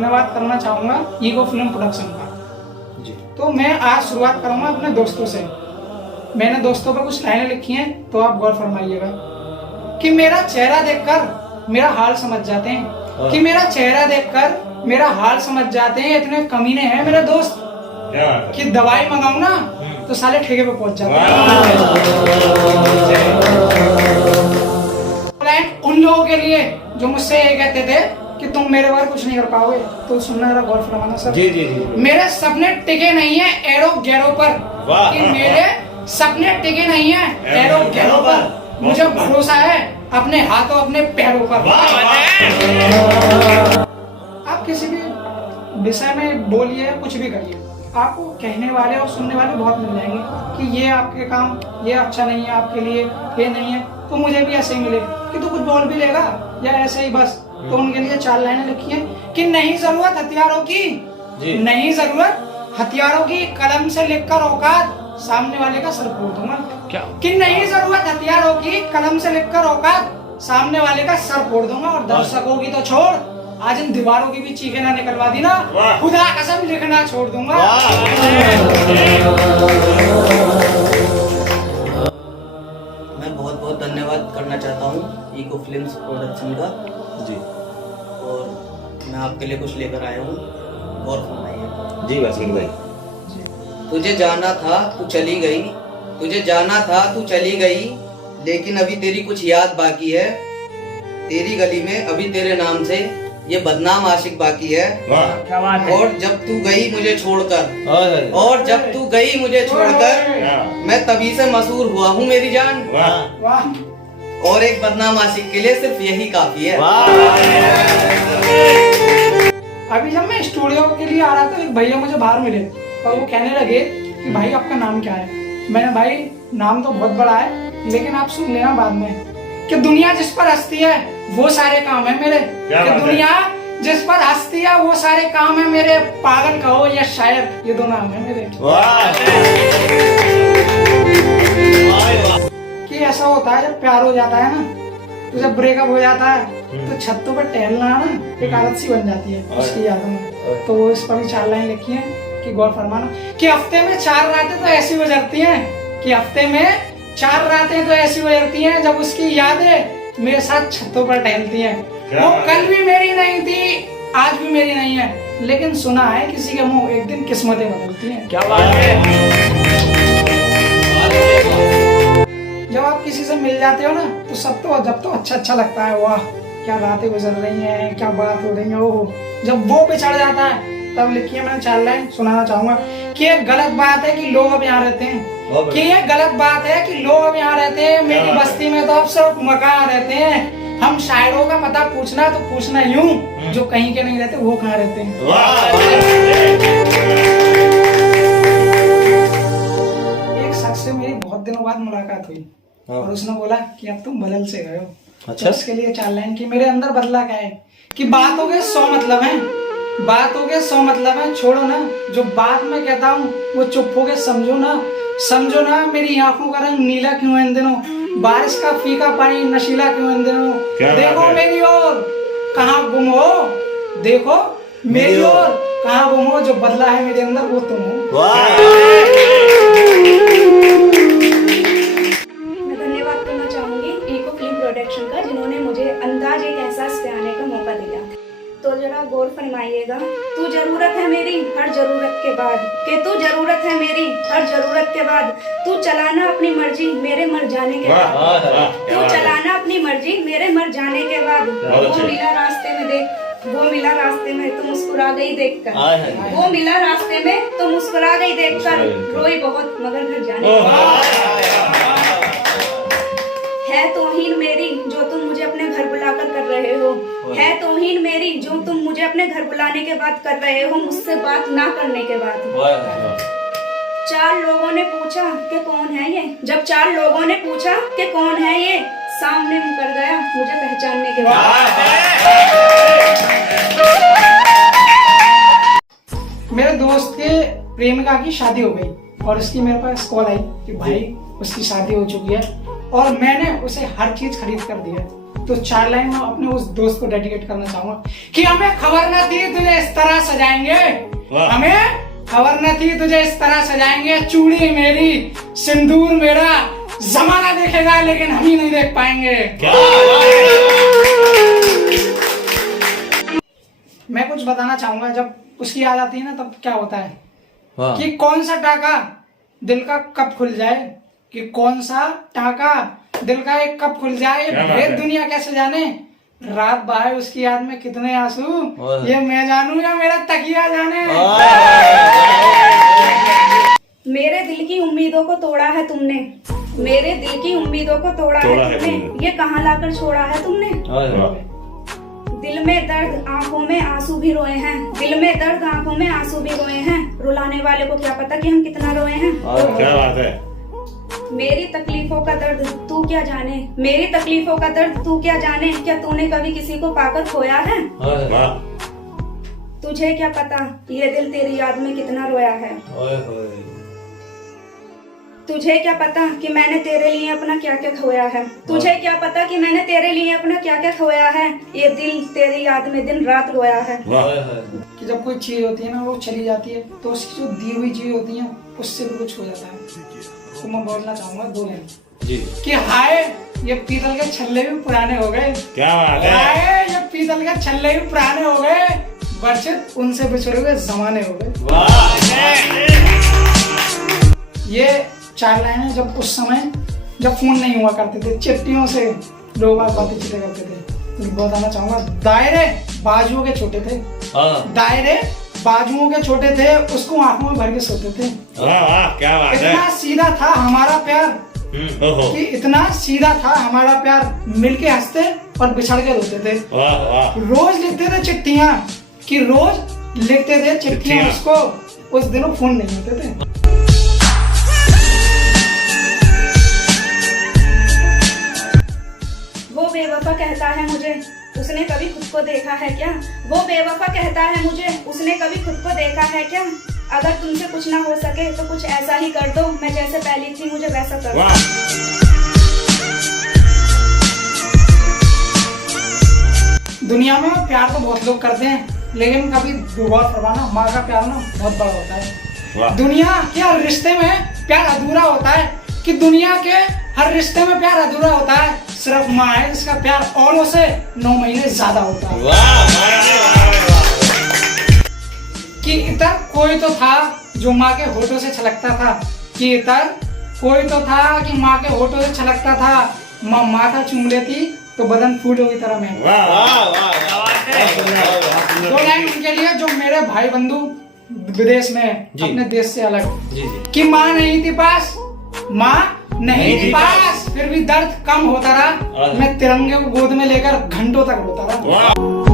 धन्यवाद करना चाहूँगा ईगो फिल्म प्रोडक्शन का जी। तो मैं आज शुरुआत करूँगा अपने दोस्तों से। मैंने दोस्तों पर कुछ लाइनें लिखी हैं तो आप गौर फरमाइएगा कि मेरा चेहरा देखकर मेरा हाल समझ जाते हैं, कि मेरा चेहरा देखकर मेरा हाल समझ जाते हैं। इतने कमीने हैं मेरे दोस्त कि दवाई मंगाऊं ना तो साले ठेके पे पहुंच जाते हैं। उन लोगों के लिए जो मुझसे ये कहते थे कि तुम मेरे बारे कुछ नहीं कर पाओगे, तो सुनना जरा गौर फरमाना सर। जी जी जी। मेरे सपने टिके नहीं है एरो गैरो पर, कि मेरे सपने टिके नहीं है एरो गैरो पर। मुझे भरोसा है अपने हाथों अपने पैरों पर। आप किसी भी विषय में बोलिए, कुछ भी करिए, आपको कहने वाले और सुनने वाले बहुत मिल जाएंगे कि ये आपके काम, ये अच्छा नहीं है आपके लिए, ये नहीं है। तो मुझे भी ऐसे ही मिले कि तू कुछ बोल भी लेगा या ऐसे ही बस। तो उनके लिए 4 लाइनें लिखी हैं कि नहीं जरूरत हथियारों की, नहीं जरूरत हथियारों की, कलम से लिखकर औकात सामने वाले का सर फोड़ दूंगा। क्या? कि नहीं जरूरत हथियारों की, कलम से लिखकर औकात सामने वाले का सर फोड़ दूंगा। और दर्शकों की तो छोड़, आज इन दीवारों की भी चीखें ना निकलवा दी ना, खुदा कसम लिखना छोड़ दूंगा। मैं बहुत बहुत धन्यवाद करना चाहता हूँ ईगो फिल्म्स प्रोडक्शन का जी। और मैं आपके लिए कुछ लेकर आया हूँ, गौर फरमाइए। जी वसीम भाई। तुझे जाना था तू चली गई, तुझे जाना था तू चली गई, लेकिन अभी तेरी कुछ याद बाकी है। तेरी गली में अभी तेरे नाम से ये बदनाम आशिक बाकी है। क्या बात है। और जब तू गई मुझे छोड़कर, और जब तू गई मुझे छोड़कर, मैं तभी से मशहूर हुआ हूँ मेरी जान। और एक बदनाम आशिक के लिए सिर्फ यही काफी है। अभी जब मैं स्टूडियो के लिए आ रहा था, एक भैया मुझे बाहर मिले और वो कहने लगे कि भाई आपका नाम क्या है। मैंने भाई नाम तो बहुत बड़ा है, लेकिन आप सुन लेना बाद में, कि दुनिया जिस पर हंसती है वो सारे काम है मेरे। कि दुनिया जिस पर हंसती है वो सारे काम है मेरे। पागल कहो या शायर, ये दो नाम है मेरे। कि ऐसा होता है जब प्यार हो जाता है ना, तो जब ब्रेकअप हो जाता है तो छत्तों पर टहलना ना एक आदत सी बन जाती है उसकी यादों में। तो इस पर भी 4 लाइन लिखी है कि गौर फरमाना कि हफ्ते में 4 रातें तो ऐसी गुजरती हैं, कि हफ्ते में 4 रातें तो ऐसी गुजरती हैं जब उसकी यादें मेरे साथ छत्तों पर टहलती हैं। वो कल भी मेरी नहीं थी, आज भी मेरी नहीं है, लेकिन सुना है किसी के मुंह एक दिन किस्मतें बदलती हैं। क्या बात है। जब आप किसी से मिल जाते हो ना तो सब तो जब तो अच्छा लगता है, वाह क्या रातें गुजर रही हैं, क्या बात हो रही है। ओह, जब वो बिछड़ जाता है तब लिखिए, मैंने 4 लाइन सुनाना चाहूंगा कि ये गलत बात है कि लोग अब यहाँ रहते हैं, कि ये गलत बात है कि लोग अब यहाँ रहते हैं। मेरी बस्ती में तो अब सिर्फ मकान रहते हैं। हम शायरों का पता पूछना तो पूछना यूं, जो कहीं के नहीं रहते वो कहाँ रहते हैं। एक शख्स से मेरी बहुत दिनों बाद मुलाकात हुई और उसने बोला कि अब तुम बदल से गए हो। अच्छा। तो उसके लिए 4 लाइन की मेरे अंदर बदला क्या है कि बातों के 100 मतलब हैं, बातों के 100 मतलब हैं। छोड़ो ना जो बात मैं कहता हूँ वो चुप हो के समझो ना, समझो ना मेरी आंखों का रंग नीला क्यों है इन दिनों, बारिश का फीका पानी नशीला क्यों इन दिनों। देखो मेरी ओर कहाँ गुम हो, देखो मेरी ओर कहाँ गुम हो, जो बदला है मेरे अंदर वो तुम हो। मैं धन्यवाद करना चाहूंगी ईगो फिल्म प्रोडक्शन का, जिन्होंने मुझे अंदाज एक एहसास पे आने का मौका दिया। तो जरा गौर फरमाइएगा। तू जरूरत है मेरी हर जरूरत के बाद, कि तू जरूरत है मेरी हर जरूरत के बाद, तू चलाना अपनी मर्जी मेरे मर जाने के बाद, तू चलाना अपनी मर्जी मेरे मर जाने के बाद। वो मिला रास्ते में देख, वो मिला रास्ते में तो मुस्कुरा गई देखकर, वो मिला रास्ते में तो मुस्कुरा गई देखकर, रोई बहुत मगर घर जाने के बाद। है तौहीन मेरी जो तुम मुझे अपने घर बुलाकर कर रहे हो, है तौहीन मेरी जो तुम मुझे अपने घर बुलाने के बाद कर रहे हो, मुझसे बात ना करने के बाद। 4 लोगों ने पूछा कि कौन है ये, जब 4 लोगों ने पूछा कि कौन है ये, सामने मुकर गया मुझे पहचानने के बाद। मेरे दोस्त के प्रेमिका की शादी हो गई और उसकी मेरे पास कॉल आई कि भाई उसकी शादी हो चुकी है और मैंने उसे हर चीज खरीद कर दी है, तो 4 लाइन मैं अपने उस दोस्त को डेडिकेट करना चाहूंगा कि हमें खबर न थी तुझे इस तरह सजाएंगे, हमें खबर न थी तुझे इस तरह सजाएंगे, चूड़ी मेरी सिंदूर मेरा जमाना देखेगा लेकिन हम ही नहीं देख पाएंगे। मैं कुछ बताना चाहूंगा, जब उसकी याद आती है ना तब क्या होता है कि कौन सा टाका दिल का कब खुल जाए, कि कौन सा टाका दिल का एक कब खुल जाए, ये भेद दुनिया कैसे जाने, रात बहाए उसकी याद में कितने आंसू, ये मैं जानू या मेरा तकिया जाने। मेरे दिल की उम्मीदों को तोड़ा है तुमने, मेरे दिल की उम्मीदों को तोड़ा है तुमने, ये कहाँ लाकर छोड़ा है तुमने। दिल में दर्द आंखों में आंसू भी रोए हैं, दिल में दर्द आंखों में आंसू भी रोए हैं, रुलाने वाले को क्या पता कि हम कितना रोए हैं। क्या बात है। मेरी तकलीफों का दर्द तू क्या जाने, मेरी तकलीफों का दर्द तू क्या जाने, क्या तूने कभी किसी को पाकर खोया है। तुझे क्या पता ये दिल तेरी याद में कितना रोया है। तुझे क्या पता कि मैंने तेरे लिए अपना क्या क्या खोया है, तुझे क्या पता कि मैंने तेरे लिए अपना क्या क्या खोया है, ये दिल तेरी याद में दिन रात रोया है। कि जब कोई चीज होती है ना वो चली जाती है तो उसकी जो दी हुई चीज होती है उससे भी कुछ हो जाता है। तो मैं बोलना चाहूंगा 2 लाइन कि हाय ये पीतल के छल्ले भी पुराने हो गए, क्या बात है। हाय ये पीतल के छल्ले भी पुराने हो गए, वर्षित उनसे बिछड़े हुए जमाने हो गए। ये 4 लाइनें जब उस समय जब फोन नहीं हुआ करते थे, चिट्ठियों से लोग बातें चिट्ठे करते थे। तो बताना चाहूंगा दायरे बाजुओं के छोटे थे, दायरे बाजुओं के छोटे थे, उसको आंखों में भर के सोते थे। क्या बात है। इतना सीधा था हमारा प्यार कि इतना सीधा था हमारा प्यार, मिलके हंसते और बिछड़ के रोते थे। रोज लिखते थे चिट्ठियां कि रोज लिखते थे चिट्ठियां उसको, उस दिनों फोन नहीं होते थे। वो बेवफा कहता है मुझे उसने कभी खुद को देखा है क्या, वो बेवफा कहता है मुझे उसने कभी खुद को देखा है क्या, अगर तुमसे कुछ ना हो सके तो कुछ ऐसा ही कर दो, मैं जैसे पहली थी मुझे वैसा कर दो। दुनिया में प्यार तो बहुत लोग करते हैं लेकिन कभी गौर फरमाना माँ का प्यार ना बहुत बड़ा होता है। दुनिया के हर रिश्ते में प्यार अधूरा होता है, कि दुनिया के हर रिश्ते में प्यार अधूरा होता है, सिर्फ माँ है जिसका प्यार औरों से 9 महीने ज्यादा होता है। कि इतर कोई तो था जो माँ के होठों से छलकता था, कि इतर कोई तो था कि माँ के होठों से छलकता था, माँ माथा चूम लेती तो बदन फूलों की तरह महकता। 2 लाइन उनके लिए जो मेरे भाई बंधु विदेश में अपने देश से अलग, कि माँ नहीं थी पास, माँ नहीं थी पास, फिर भी दर्द कम होता रहा, मैं तिरंगे को गोद में लेकर घंटों तक रोता रहा।